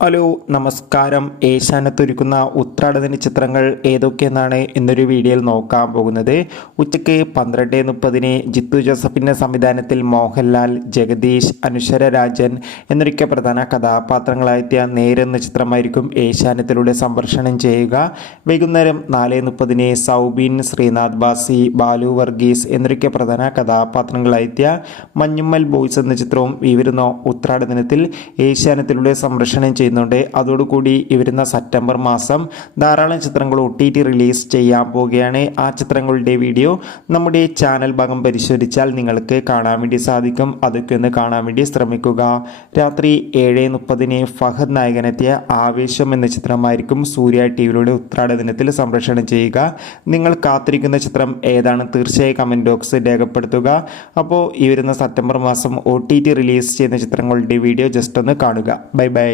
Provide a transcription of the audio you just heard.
Hello നമസ്കാരം. ഏഷ്യാനത്തൊരുക്കുന്ന ഉത്രാടദിന ചിത്രങ്ങൾ ഏതൊക്കെയെന്നാണ് ഇന്നൊരു വീഡിയോയിൽ നോക്കാൻ പോകുന്നത്. ഉച്ചയ്ക്ക് പന്ത്രണ്ട് മുപ്പതിന് ജിത്തു ജോസഫിന്റെ സംവിധാനത്തിൽ മോഹൻലാൽ ജഗദീഷ് അനുശ്വര രാജൻ എന്നൊരിക്കെ പ്രധാന കഥാപാത്രങ്ങളായെത്തിയ നേരെന്ന ചിത്രമായിരിക്കും ഏഷ്യാനത്തിലൂടെ സംപ്രേഷണം ചെയ്യുക. വൈകുന്നേരം നാല് മുപ്പതിന് സൗബിൻ ശ്രീനാഥ് ബാസി ബാലു വർഗീസ് എന്നൊരിക്കെ പ്രധാന കഥാപാത്രങ്ങളായെത്തിയ മഞ്ഞുമ്മൽ ബോയ്സ് എന്ന ചിത്രവും വിവരുന്ന ഉത്രാട ദിനത്തിൽ ഏഷ്യാനത്തിലൂടെ സംപ്രേഷണം ചെയ്യുന്നുണ്ട്. അതോടുകൂടി ഇവരുന്ന വരുന്ന സെപ്റ്റംബർ മാസം ധാരാളം ചിത്രങ്ങൾ ഒ ടി ടി റിലീസ് ചെയ്യാൻ പോവുകയാണ്. ആ ചിത്രങ്ങളുടെ വീഡിയോ നമ്മുടെ ചാനൽ ഭാഗം പരിശോധിച്ചാൽ നിങ്ങൾക്ക് കാണാൻ വേണ്ടി സാധിക്കും. അതൊക്കെ ഒന്ന് കാണാൻ വേണ്ടി ശ്രമിക്കുക. രാത്രി ഏഴ് മുപ്പതിന് ഫഹദ് നായകനെത്തിയ ആവേശം എന്ന ചിത്രമായിരിക്കും സൂര്യ ടി വിയിലൂടെ ഉത്രാട ദിനത്തിൽ സംപ്രേഷണം ചെയ്യുക. നിങ്ങൾ കാത്തിരിക്കുന്ന ചിത്രം ഏതാണ് തീർച്ചയായും കമന്റ് ബോക്സ് രേഖപ്പെടുത്തുക. അപ്പോൾ ഈ വരുന്ന സെപ്റ്റംബർ മാസം ഒ ടി ടി റിലീസ് ചെയ്യുന്ന ചിത്രങ്ങളുടെ വീഡിയോ ജസ്റ്റ് ഒന്ന് കാണുക. Bye bye.